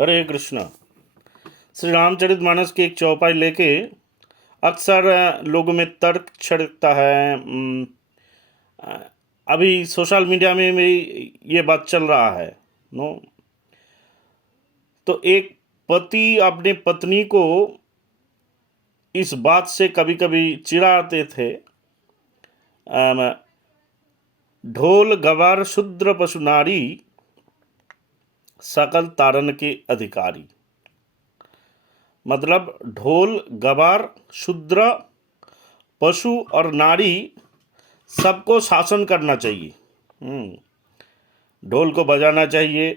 हरे कृष्णा। श्री रामचरितमानस की एक चौपाई लेके अक्सर लोगों में तर्क छिड़कता है। अभी सोशल मीडिया में भी ये बात चल रहा है। नो, तो एक पति अपने पत्नी को इस बात से कभी कभी चिढ़ाते थे, ढोल गवार शूद्र पशु नारी सकल तारन के अधिकारी। मतलब ढोल गवार शूद्र पशु और नारी सबको शासन करना चाहिए। ढोल को बजाना चाहिए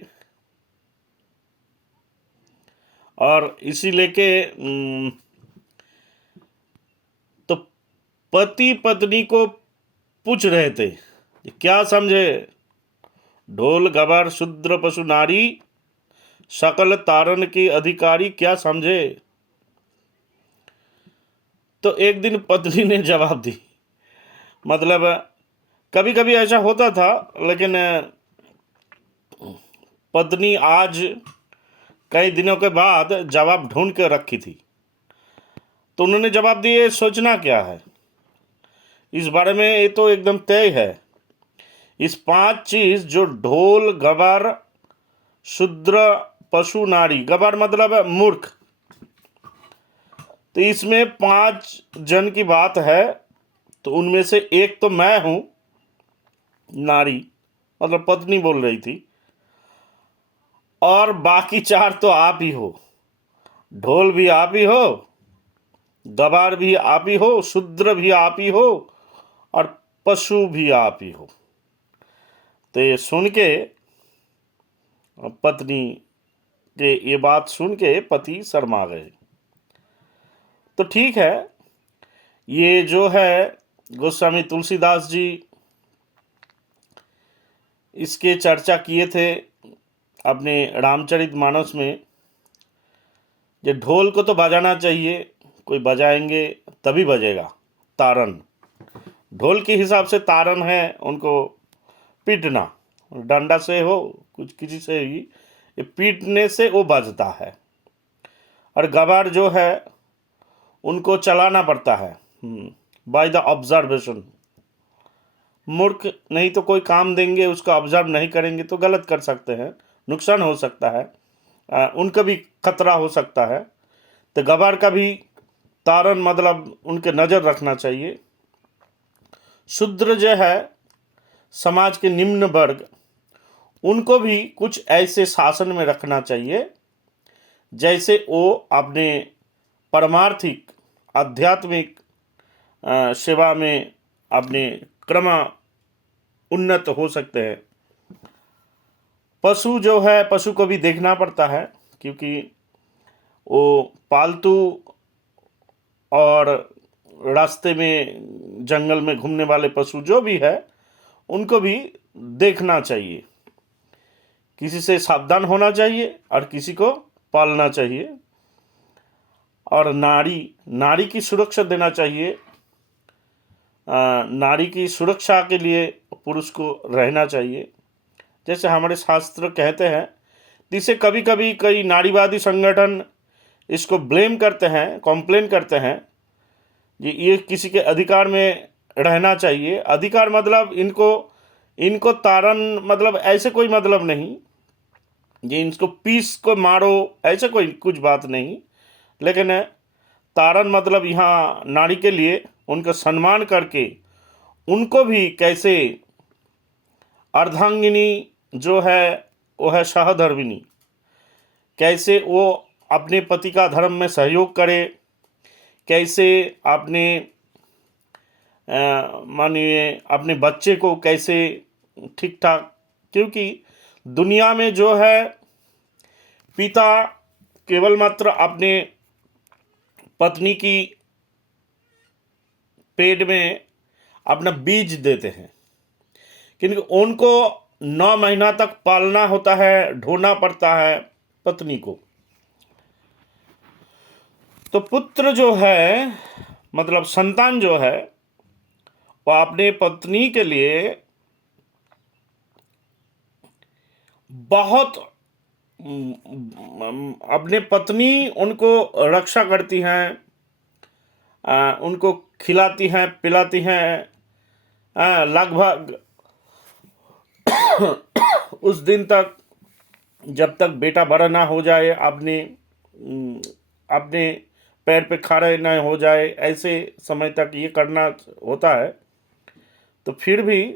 और इसी लेके तो पति पत्नी को पूछ रहे थे क्या समझे, ढोल गवार शूद्र पशु नारी सकल तारन के अधिकारी क्या समझे। तो एक दिन पत्नी ने जवाब दी। मतलब कभी कभी ऐसा होता था, लेकिन पत्नी आज कई दिनों के बाद जवाब ढूंढ कर रखी थी। तो उन्होंने जवाब दिए, सोचना क्या है इस बारे में, ये तो एकदम तय है। इस 5 चीज जो ढोल गवार शूद्र पशु नारी, गवार मतलब मूर्ख, तो इसमें 5 जन की बात है। तो उनमें से एक तो मैं हूं, नारी मतलब पत्नी बोल रही थी, और बाकी 4 तो आप ही हो। ढोल भी आप ही हो, गवार भी आप ही हो, शूद्र भी आप ही हो, और पशु भी आप ही हो। तो ये सुन के पत्नी के ये बात सुन के पति शर्मा गए। तो ठीक है, ये जो है गोस्वामी तुलसीदास जी इसके चर्चा किए थे अपने रामचरितमानस में। ये ढोल को तो बजाना चाहिए, कोई बजाएंगे तभी बजेगा। तारन, ढोल के हिसाब से तारन है उनको पीटना, डंडा से हो कुछ किसी से ही, ये पीटने से वो बजता है। और गवार जो है उनको चलाना पड़ता है बाय द ऑब्जर्वेशन। मूर्ख नहीं तो कोई काम देंगे उसको ऑब्जर्व नहीं करेंगे तो गलत कर सकते हैं, नुकसान हो सकता है, उनका भी खतरा हो सकता है। तो गवार का भी तारन मतलब उनके नज़र रखना चाहिए। शूद्र जो है समाज के निम्न वर्ग, उनको भी कुछ ऐसे शासन में रखना चाहिए जैसे वो अपने परमार्थिक आध्यात्मिक सेवा में अपने क्रम उन्नत हो सकते हैं। पशु जो है, पशु को भी देखना पड़ता है, क्योंकि वो पालतू और रास्ते में जंगल में घूमने वाले पशु जो भी है उनको भी देखना चाहिए। किसी से सावधान होना चाहिए और किसी को पालना चाहिए। और नारी की सुरक्षा देना चाहिए। नारी की सुरक्षा के लिए पुरुष को रहना चाहिए, जैसे हमारे शास्त्र कहते हैं। जिसे कभी कभी कई नारीवादी संगठन इसको ब्लेम करते हैं, कॉम्प्लेन करते हैं ये किसी के अधिकार में रहना चाहिए। अधिकार मतलब इनको तारन मतलब ऐसे कोई मतलब नहीं, ये इनको पीस को मारो ऐसे कोई कुछ बात नहीं। लेकिन तारन मतलब यहाँ नारी के लिए उनका सम्मान करके उनको भी कैसे अर्धांगिनी जो है वो है सहधर्मिणी, कैसे वो अपने पति का धर्म में सहयोग करे, कैसे अपने मानिए अपने बच्चे को कैसे ठीक ठाक। क्योंकि दुनिया में जो है पिता केवल मात्र अपने पत्नी की पेट में अपना बीज देते हैं, क्योंकि उनको 9 महीना तक पालना होता है, ढोना पड़ता है पत्नी को। तो पुत्र जो है मतलब संतान जो है वो अपने पत्नी के लिए बहुत अपने पत्नी उनको रक्षा करती हैं, उनको खिलाती हैं पिलाती हैं, लगभग उस दिन तक जब तक बेटा बड़ा ना हो जाए, अपने अपने पैर पे खड़े ना हो जाए, ऐसे समय तक ये करना होता है। तो फिर भी,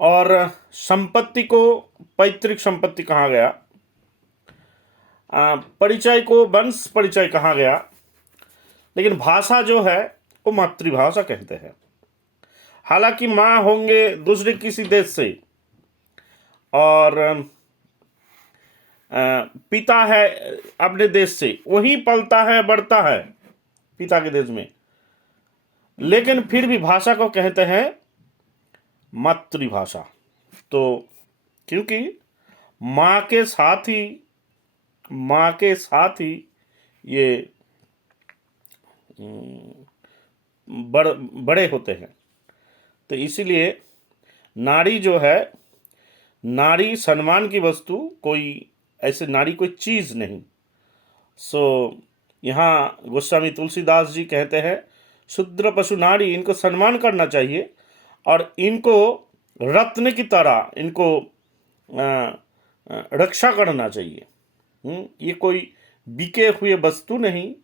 और संपत्ति को पैतृक संपत्ति कहा गया, परिचय को वंश परिचय कहा गया, लेकिन भाषा जो है वो मातृभाषा कहते हैं। हालांकि माँ होंगे दूसरे किसी देश से, और पिता है अपने देश से, वही पलता है बढ़ता है पिता के देश में, लेकिन फिर भी भाषा को कहते हैं मातृभाषा। तो क्योंकि माँ के साथ ही ये बड़े होते हैं। तो इसीलिए नारी जो है, नारी सम्मान की वस्तु, कोई ऐसे नारी कोई चीज़ नहीं। यहाँ गोस्वामी तुलसीदास जी कहते हैं, शूद्र पशु नारी, इनको सम्मान करना चाहिए और इनको रत्न की तरह इनको रक्षा करना चाहिए। ये कोई बिके हुए वस्तु नहीं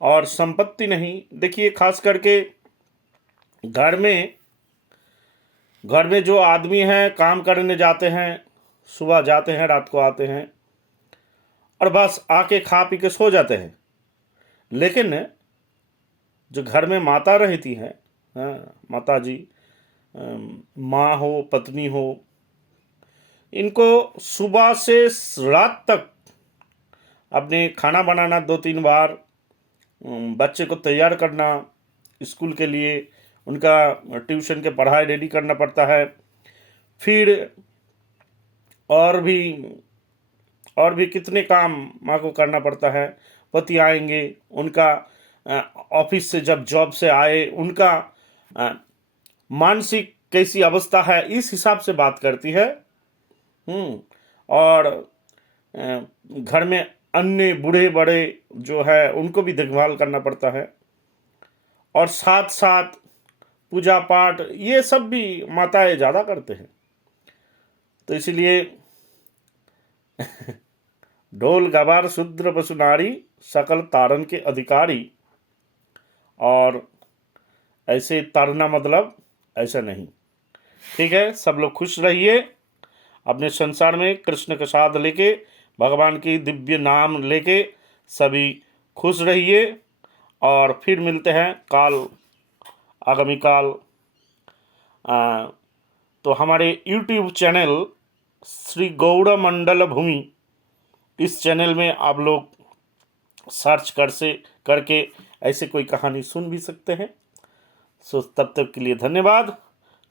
और संपत्ति नहीं। देखिए, खास करके घर में जो आदमी हैं, काम करने जाते हैं, सुबह जाते हैं रात को आते हैं और बस आके खा पी के सो जाते हैं। लेकिन जो घर में माता रहती हैं, माता जी, माँ हो पत्नी हो, इनको सुबह से रात तक अपने खाना बनाना 2-3 बार, बच्चे को तैयार करना स्कूल के लिए, उनका ट्यूशन के पढ़ाई रेडी करना पड़ता है। फिर और भी कितने काम माँ को करना पड़ता है। पति आएंगे, उनका ऑफिस से जब जॉब से आए, उनका मानसिक कैसी अवस्था है, इस हिसाब से बात करती है। और घर में अन्य बूढ़े बड़े जो है उनको भी देखभाल करना पड़ता है, और साथ साथ पूजा पाठ ये सब भी माताएं ज़्यादा करते हैं। तो इसलिए ढोल गवार शूद्र पशु नारी, सकल तारन के अधिकारी। और ऐसे तारना मतलब ऐसा नहीं। ठीक है, सब लोग खुश रहिए, अपने संसार में कृष्ण के साथ लेके, भगवान की दिव्य नाम लेके सभी खुश रहिए। और फिर मिलते हैं आगामी काल। तो हमारे YouTube चैनल श्री गौड़ मंडल भूमि, इस चैनल में आप लोग सर्च करके ऐसे कोई कहानी सुन भी सकते हैं। तब तक के लिए धन्यवाद।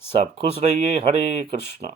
सब खुश रहिए। हरे कृष्णा।